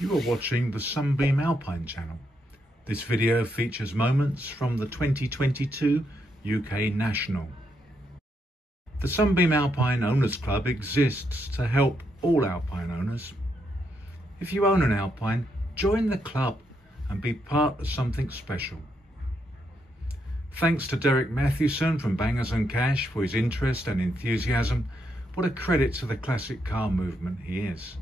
You are watching the Sunbeam Alpine channel. This video features moments from the 2022 UK National. The Sunbeam Alpine Owners Club exists to help all Alpine owners. If you own an Alpine, join the club and be part of something special. Thanks to Derek Mathewson from Bangers and Cash for his interest and enthusiasm. What a credit to the classic car movement he is.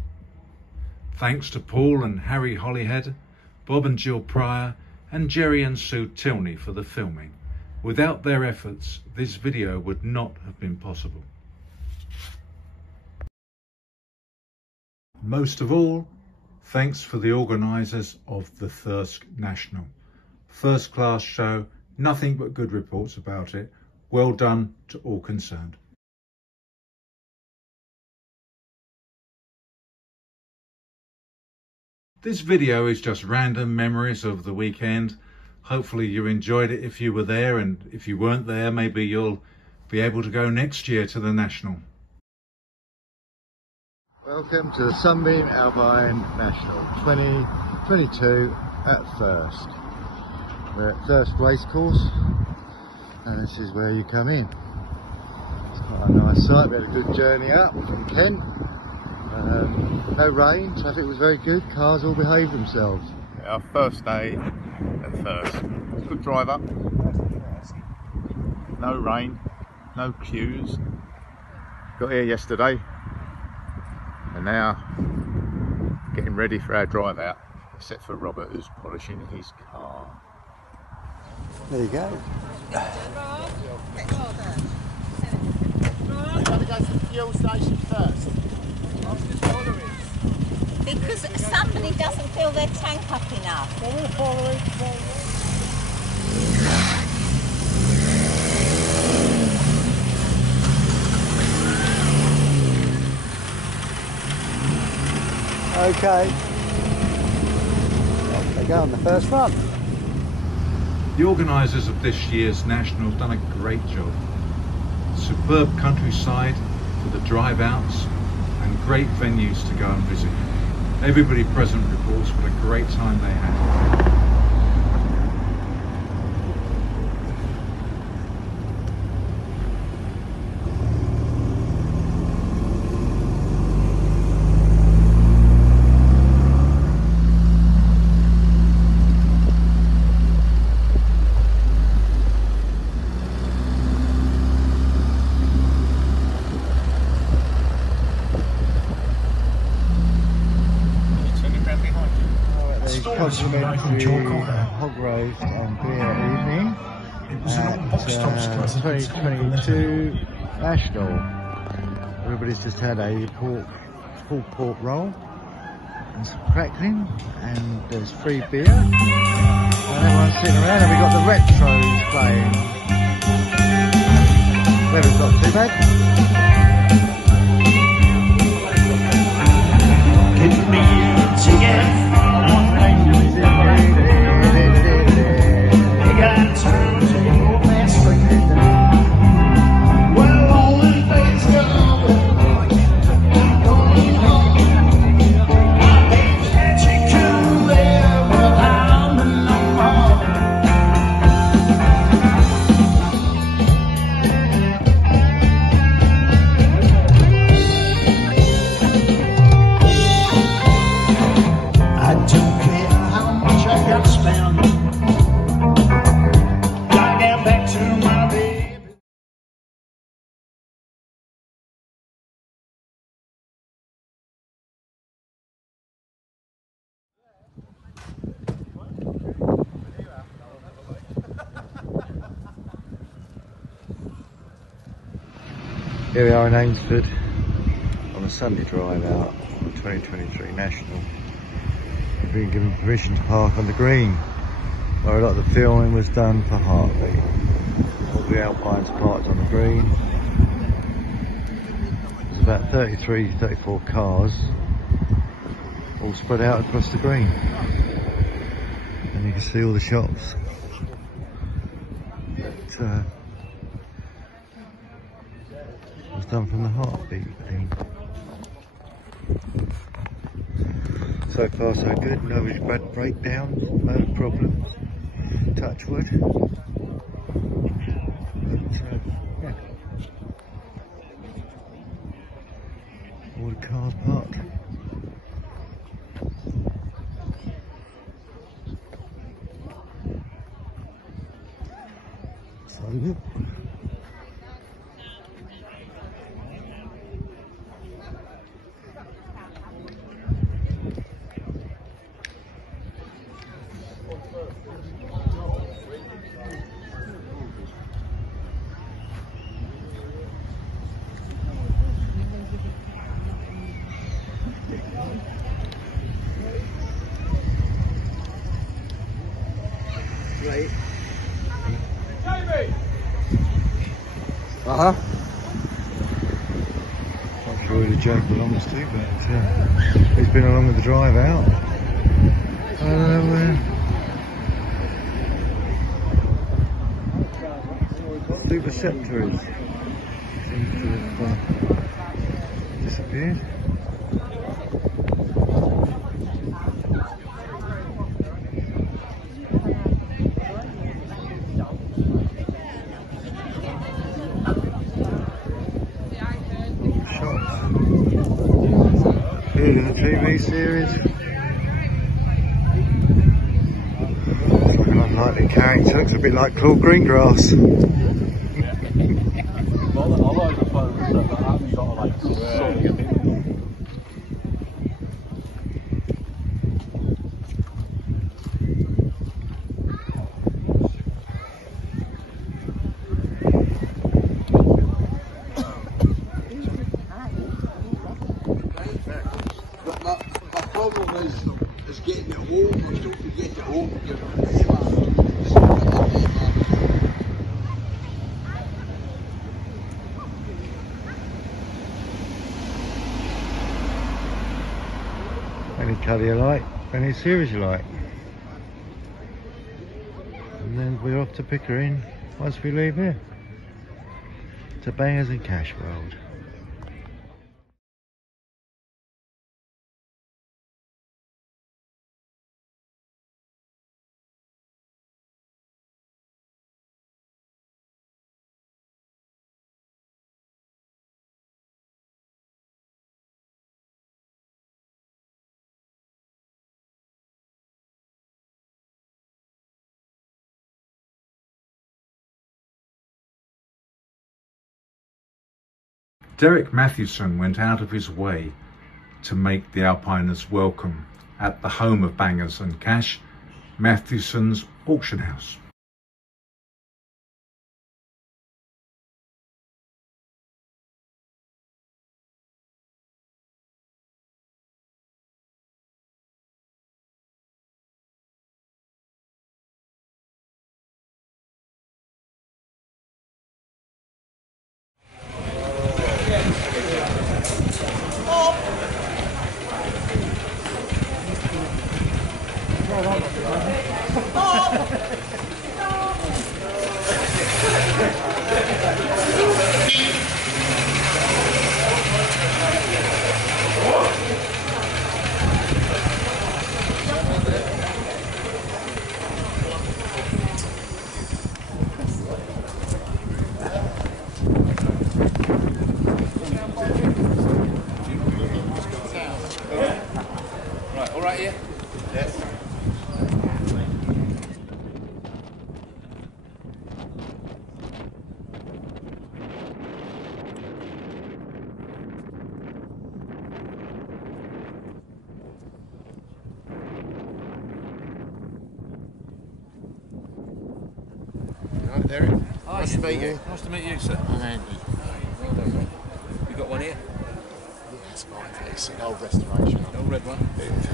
Thanks to Paul and Harry Holyhead, Bob and Gill and Gerry and Sue Tilney for the filming. Without their efforts, this video would not have been possible. Most of all, thanks for the organisers of the Thirsk National. First class show, nothing but good reports about it. Well done to all concerned. This video is just random memories of the weekend. Hopefully you enjoyed it if you were there, and if you weren't there, maybe you'll be able to go next year to the National. Welcome to the Sunbeam Alpine National 2022 at Thirsk. We're at Thirsk Racecourse, and this is where you come in. It's quite a nice site. We had a good journey up from Kent. No rain, traffic was very good, cars all behaved themselves. Our first day at Thirsk. Good drive up. No rain, no queues. Got here yesterday and now getting ready for our drive out, except for Robert, who's polishing his car. There you go. We're going to go to the fuel station first. Because somebody doesn't fill their tank up enough. Well, we'll follow it. Okay. Off they go on the first run. The organisers of this year's National have done a great job. Superb countryside for the drive outs and great venues to go and visit. Everybody present reports what a great time they had. Complimentary hog roast and beer evening at 2022 National. Everybody's just had a full pork roll and some crackling, and there's free beer, and everyone's sitting around, and we've got the retros playing. Weather's not too bad. Give me a ticket. Here we are in Aidensfield on a Sunday drive out on the 2023 National. We've been given permission to park on the green, where a lot of the filming was done for Heartbeat. All the Alpines parked on the green. There's about 34 cars all spread out across the green. And you can see all the shops that was done from the Heartbeat thing. So far so good, no breakdowns, no problems, touch wood. But, yeah. All the cars parked. So good. Right. Not sure who the joke belongs to, but he's been along with the drive out. I don't know where Super Scepter is. Seems to have disappeared. Here in the TV series. Looks like an unlikely character, looks a bit like Claude Greengrass. My problem is getting it home. I still to get it home. Any colour you like, any series you like. And then we're off to Pickering once we leave here. To Bangers and Cash World. Derek Mathewson went out of his way to make the Alpiners welcome at the home of Bangers and Cash, Mathewson's auction house. Right, Derek. Hi, Nice to meet you. Nice to meet you, sir. I'm Andy. You got one here? That's fine. It's an old restoration. The old red one.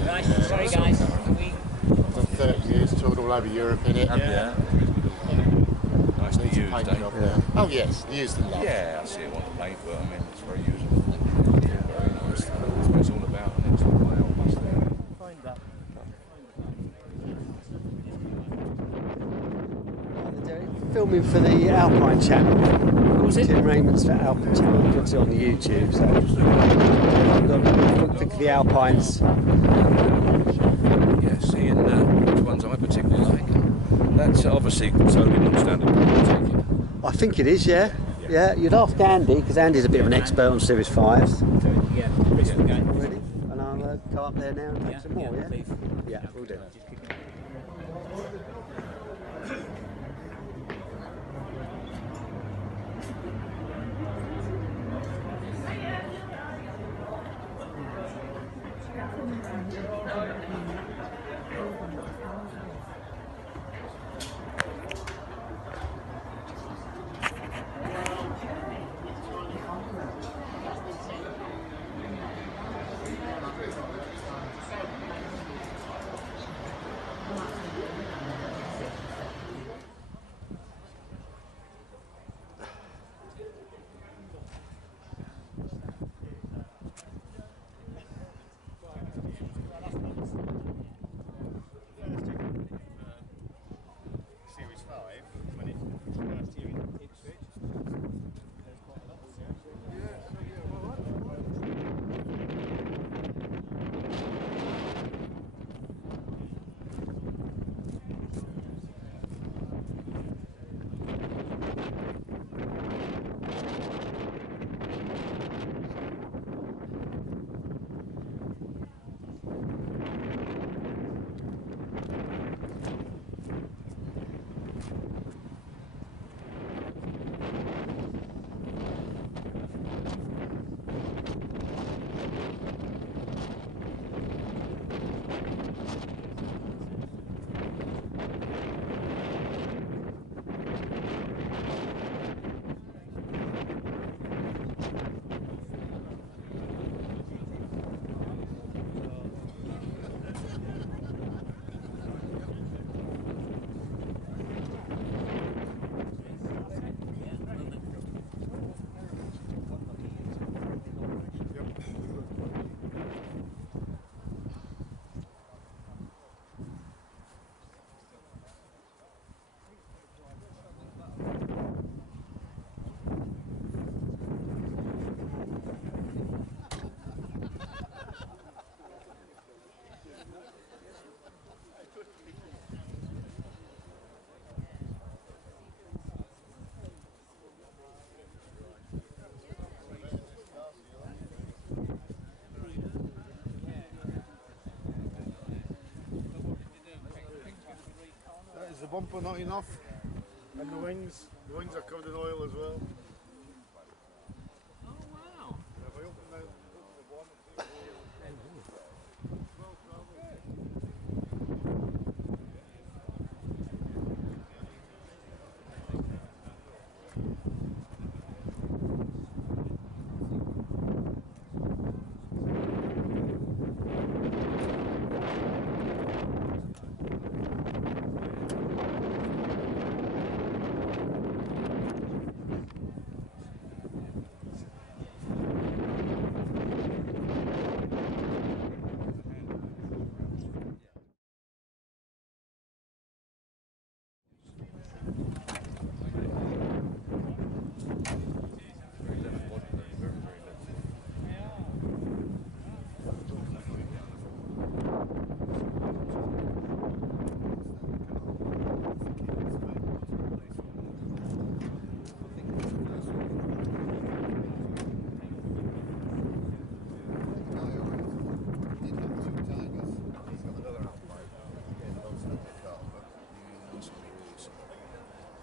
Nice, sorry guys. I've done 30 years, toured all over Europe in it. Yeah. Nice to use, Paint eh? job, yeah. Oh yes, used and loved. Yeah, I see it on the paint, but I mean, it's very usable. Yeah, very nice. That's what it's all about, and it's all my old piece there. Find that. Filming for the Alpine channel. What was it? Tim Raymond's for Alpine channel. You can see on the YouTube. So I've got booked for the Alpines That's obviously totally non-standard, I take it. I think it is, yeah. Yeah, you'd ask Andy, because Andy's a bit of an expert on Series 5s. Yeah, Bristol game. Already? And I'll go up there now and take some more, yeah? Please. Yeah, we'll do. Is the bumper not enough? And the wings? The wings are covered in oil as well. Oh wow! If I open the bonnet,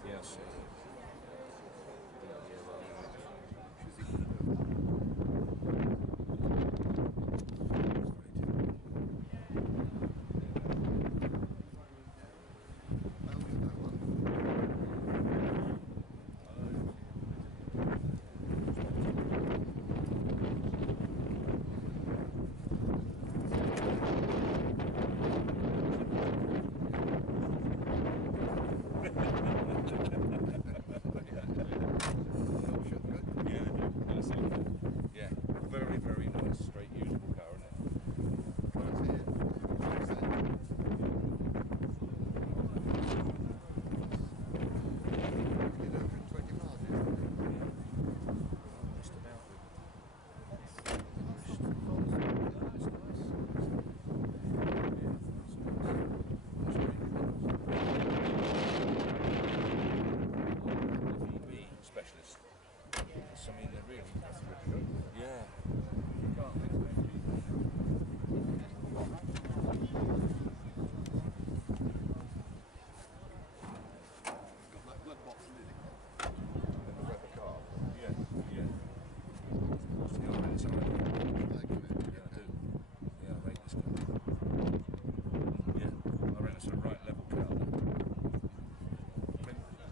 Yes. Yeah, very, very nice, straight, usable car, isn't it?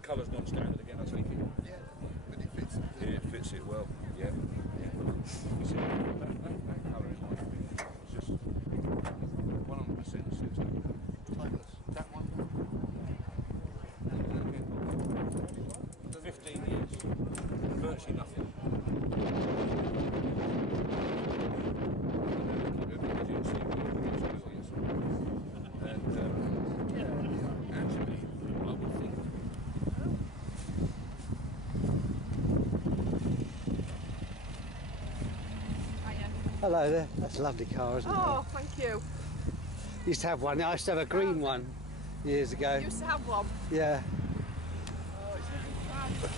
colour's non-standard again, I take it. Yeah, but it fits. Yeah, it fits it well. Yeah. You see, that colour in my opinion is just 100% suits that one. 15 years, virtually nothing. Hello there. That's a lovely car, isn't it? Oh, thank you. Used to have one. I used to have a green one years ago. You used to have one? Yeah. Oh, it's really sad.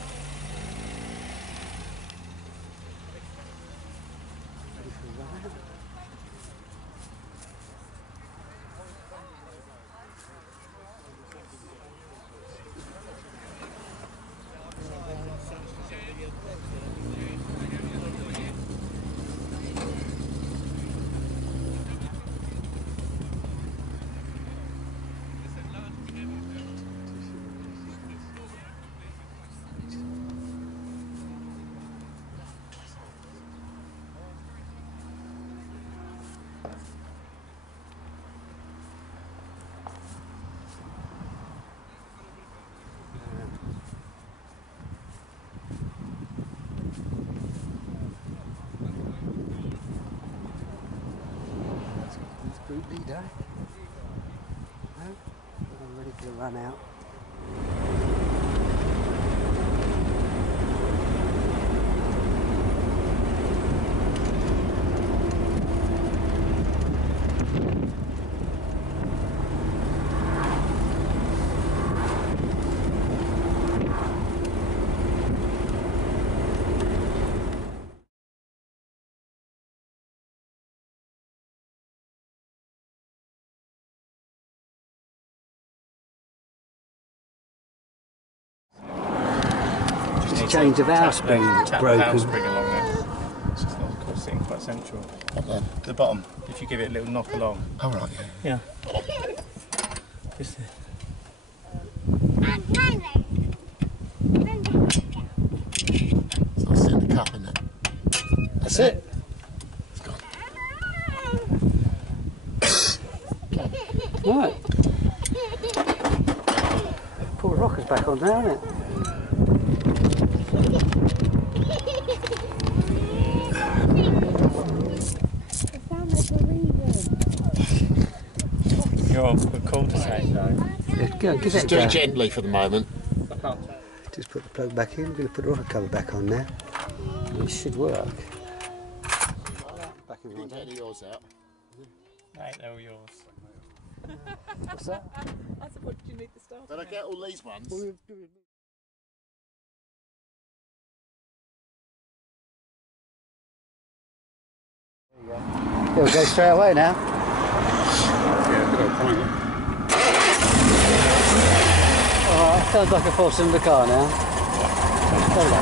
Group leader. No? I'm ready to run out. Change of house being broken. House spring along there. It's just of course sitting quite central. To the bottom, if you give it a little knock along. Oh right, Yeah. Just so I'll sit in the cup, isn't it? That's it. It's gone. Right. Put the rockers back on now, isn't it? You're on the cul-de-sac though. Yeah, go, give Just it do a it go. gently for the moment. Just put the plug back in. We're going to put the rocker cover back on now. It should work. Back in You didn't get any of yours out. Ain't they all yours? What's that? I said, what did you need the starter? But I get all these ones. Yeah, we'll go straight away now. Yeah, good old point. Alright, sounds like a four-cylinder car now. Hello.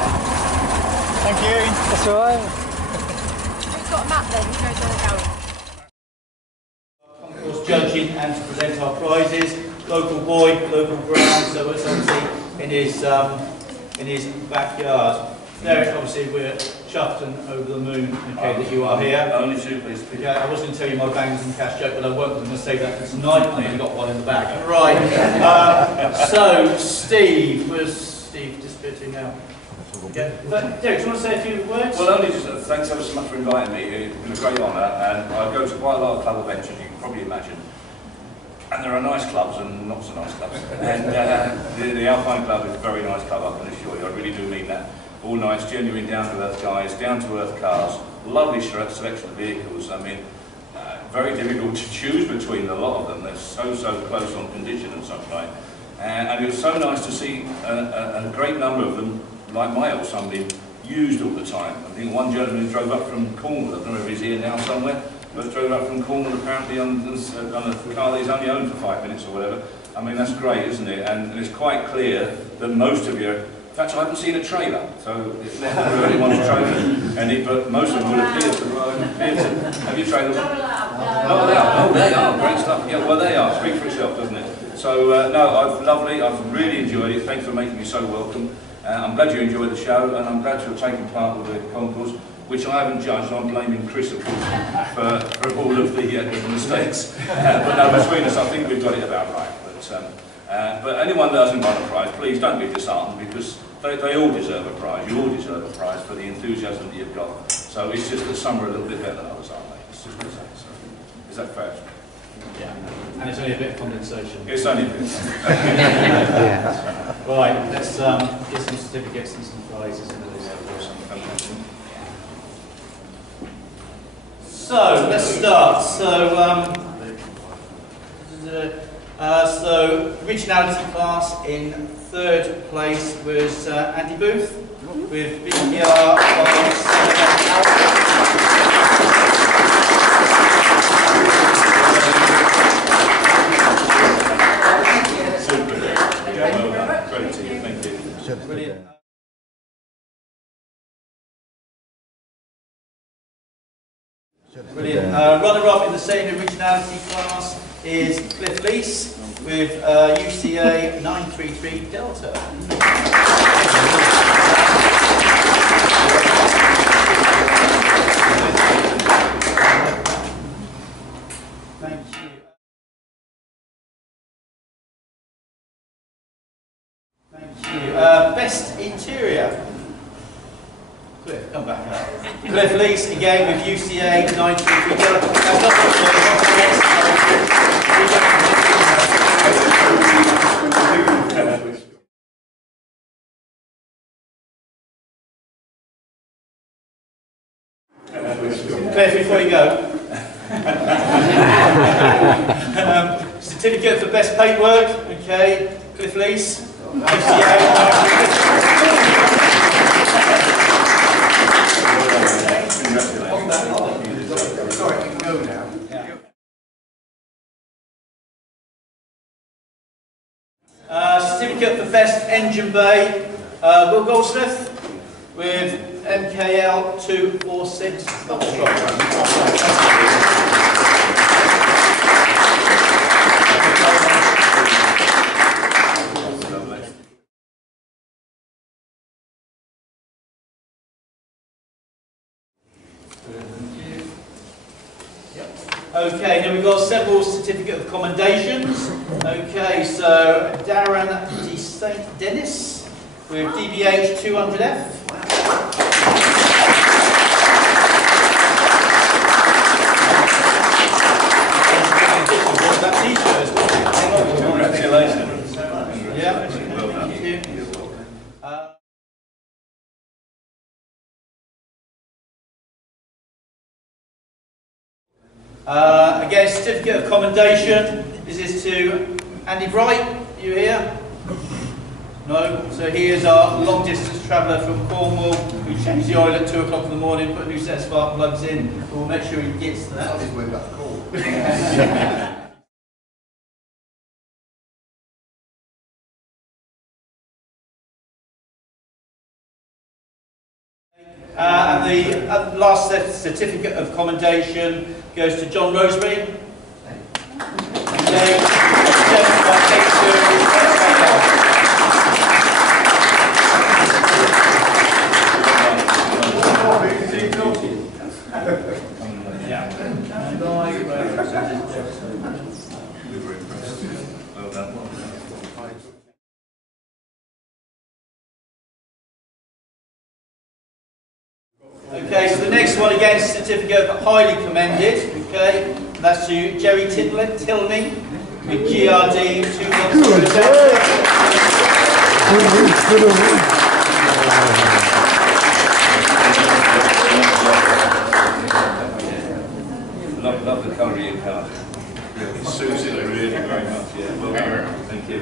Thank you. That's alright. We've got a map then, you know where we're going. Concours judging and to present our prizes. Local boy, local ground, so it's obviously in his backyard. Derek, obviously we're chuffed and over the moon, okay, that you are here. Only two, please. Okay, I was going to tell you my bangs and cash joke, but I won't. I'm going to save that for tonight. I've only got one in the bag. Right. So, Steve, where's Steve disappearing now? Okay. Derek, do you want to say a few words? Well, only just thanks ever so much for inviting me. It's been a great honour, and I go to quite a lot of club events, as you can probably imagine. And there are nice clubs and not so nice clubs. And the Alpine Club is a very nice club, I can assure you. I really do mean that. All nice, genuine, down-to-earth guys, down-to-earth cars, lovely selection of vehicles. I mean, very difficult to choose between a lot of them. They're so close on condition and such like. And it was so nice to see a great number of them, like my old Sunbeam, used all the time. I think one gentleman who drove up from Cornwall, I don't know if he's here now somewhere, but drove up from Cornwall apparently on a car that he's only owned for 5 minutes or whatever. I mean, that's great, isn't it? And it's quite clear that most of you, in fact, I haven't seen a trailer, so it's not anyone's trailer, but most of them would appear to have you trailers? Not allowed. Oh, they are, great stuff. Yeah, well, they are. Speak for itself, doesn't it? So no, I've really enjoyed it. Thanks for making me so welcome. I'm glad you enjoyed the show, and I'm glad to have taken part with the concours, which I haven't judged. I'm blaming Chris, of course, for all of the mistakes. But no, between us, I think we've got it about right. But anyone that hasn't won a prize, please don't be disheartened, because they all deserve a prize. You all deserve a prize for the enthusiasm that you've got. So it's just that some are a little bit better than others, aren't they? It's just what I'm saying. So, is that fair? Yeah. And it's only a bit of condensation. It's only a bit. Right, let's get some certificates and some prizes into this. So, let's start. So originality class in 3rd place was Andy Booth with BPR of 7 Brilliant. Brilliant. Runner-up in the same originality class is Cliff Lease with UCA 933 Delta. Thank you. Thank you. Best interior. Cliff, come back up. Cliff Lease again with UCA 933 Delta. Cliff, before you go. Certificate for best paintwork, okay, Cliff Lease. Sorry, you can go now. Certificate for best engine bay, Will Goldsmith with MKL 246. Okay, now we've got several certificate of commendations. Okay, so Darren D. St. Dennis with DBH 200F. Congratulations. Yeah, thank you. Again, certificate of commendation. This is to Andy Bright. Are you here? No? So he is our long distance traveller from Cornwall. We changed the oil at 2 o'clock in the morning, put a new set of spark plugs in. We'll make sure he gets to that. And the last certificate of commendation goes to John Rosebery. Okay, so the next one again, certificate of highly commended. Okay, and that's to Gerry Tilney with GRD 217. Love the colour of your card. It suits it really very much. Yeah, well done. Thank you.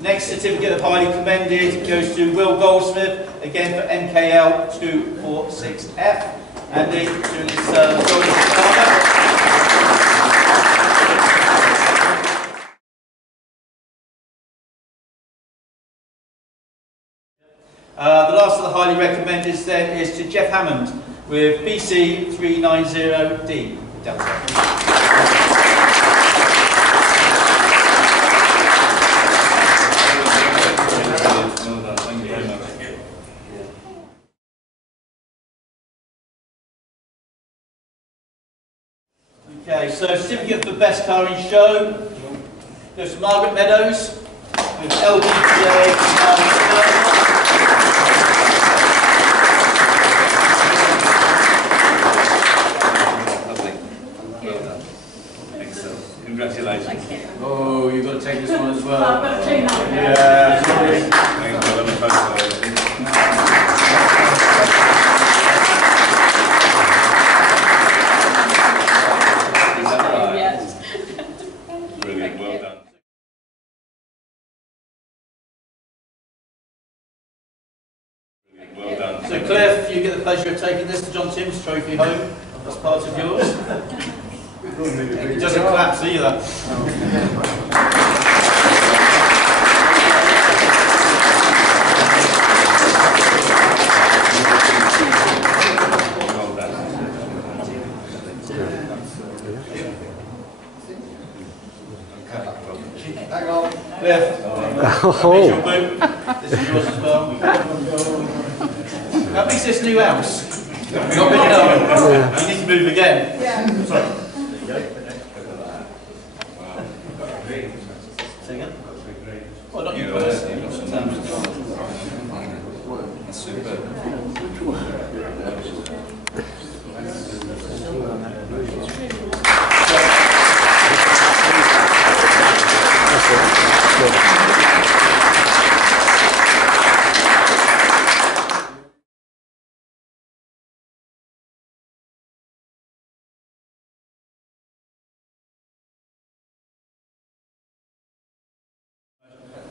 Next certificate of highly commended goes to Will Goldsmith, again for MKL 246F, and to this the last of the highly recommended then is to Jeff Hammond with BC 390D Delta. Okay, so certificate for best car in show goes to Margaret Meadows with LDPA. Congratulations. Oh, you've got to take this one as well. I've got two now. Yeah. Brilliant, well done. Well done. So Cliff, you get the pleasure of taking this to John Tim's trophy home. That's part of yours. It doesn't collapse either. Cliff, here's your boot. This is yours as well. How big's this new house? Not big enough. You need to move again. Yeah. Sorry. Say again? Well, not you first. That's superb.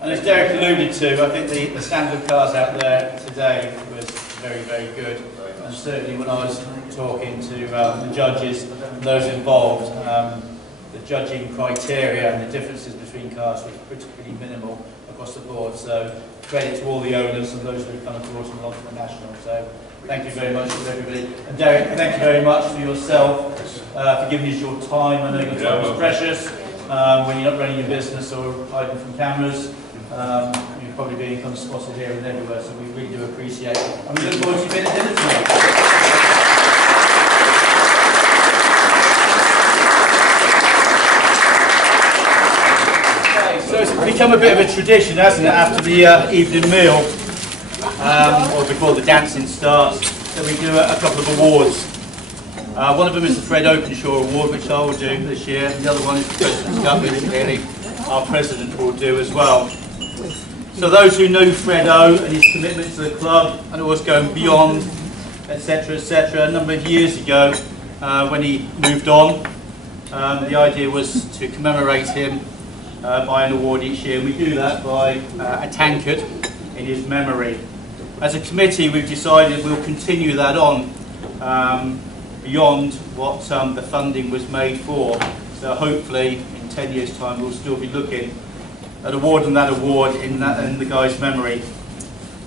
And as Derek alluded to, I think the standard of cars out there today was very, very good. And certainly when I was talking to the judges and those involved, the judging criteria and the differences between cars was pretty minimal across the board. So credit to all the owners and those who have come and brought them along to the National. So thank you very much to everybody. And Derek, thank you very much for yourself, for giving us your time. I know your time is precious when you're not running your business or hiding from cameras. You're probably being kind of spotted here and everywhere, so we really do appreciate it. And we look forward to you being at dinner tonight. Okay, so it's become a bit of a tradition, hasn't it, after the evening meal, or before the dancing starts, that we do a couple of awards. One of them is the Fred Openshaw Award, which I will do this year. The other one is the President's Cup, which clearly our President will do as well. So those who knew Fred O and his commitment to the club and always going beyond, etc., etc., a number of years ago when he moved on, the idea was to commemorate him by an award each year. And we do that by a tankard in his memory. As a committee, we've decided we'll continue that on beyond what the funding was made for. So hopefully in 10 years' time we'll still be looking at awarding that award in the guy's memory.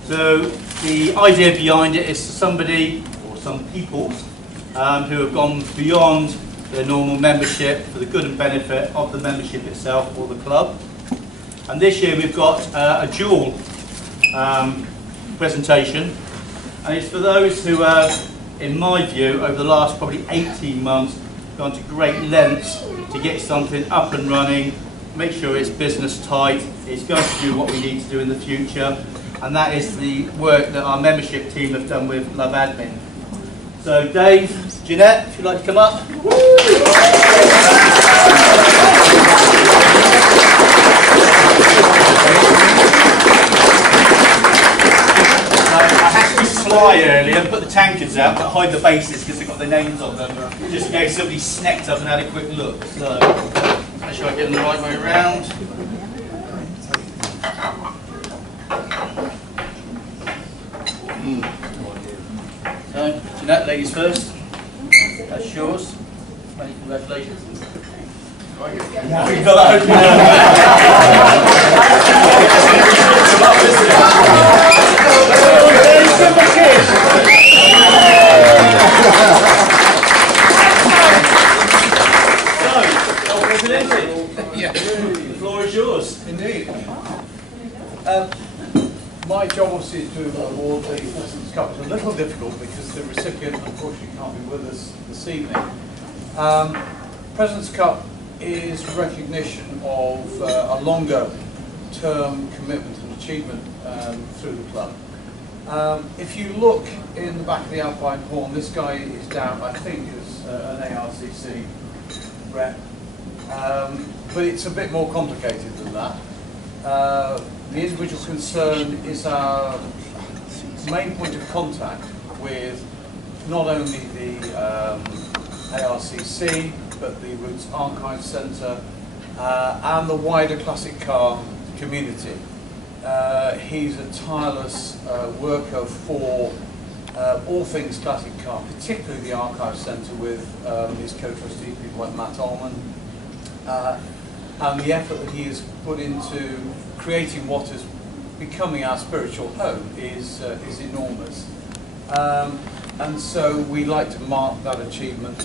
So the idea behind it is somebody, or some people, who have gone beyond their normal membership for the good and benefit of the membership itself or the club. And this year we've got a dual presentation, and it's for those who have, in my view, over the last probably 18 months, gone to great lengths to get something up and running, make sure it's business tight, it's going to do what we need to do in the future, and that is the work that our membership team have done with Love Admin. So Dave, Jeanette, if you'd like to come up. Fly earlier and put the tankards out but hide the bases because they've got their names on them, just in case somebody snacked up and had a quick look. So make sure I get them the right way around. So Jeanette, ladies first. That's yours. Many congratulations. Yeah, we've got that open. isn't it? Yeah. The floor is yours. Indeed. My job obviously is to award the President's Cup. It's a little difficult because the recipient unfortunately can't be with us this evening. President's Cup is recognition of a longer term commitment and achievement through the club. If you look in the back of the Alpine horn, this guy is down, I think, as an ARCC rep. But it's a bit more complicated than that. The individual concerned is our main point of contact with not only the ARCC, but the Roots Archive Centre and the wider classic car community. He's a tireless worker for all things classic car, particularly the Archive Centre with his co-trustees, people like Matt Ullman, and the effort that he has put into creating what is becoming our spiritual home is enormous. And so we like to mark that achievement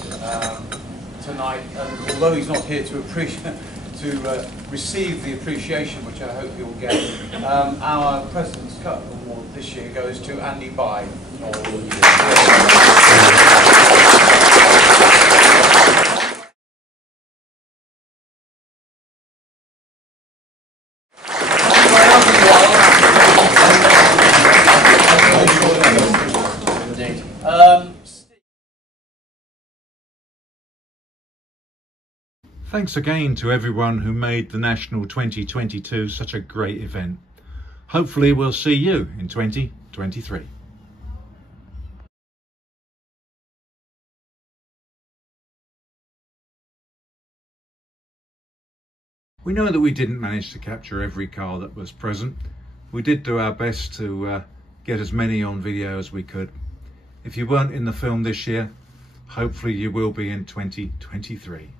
tonight. And although he's not here to appreciate, to receive the appreciation, which I hope he'll get, our President's Cup award this year goes to Andy Bye. Thanks again to everyone who made the National 2022 such a great event. Hopefully we'll see you in 2023. We know that we didn't manage to capture every car that was present. We did do our best to get as many on video as we could. If you weren't in the film this year, hopefully you will be in 2023.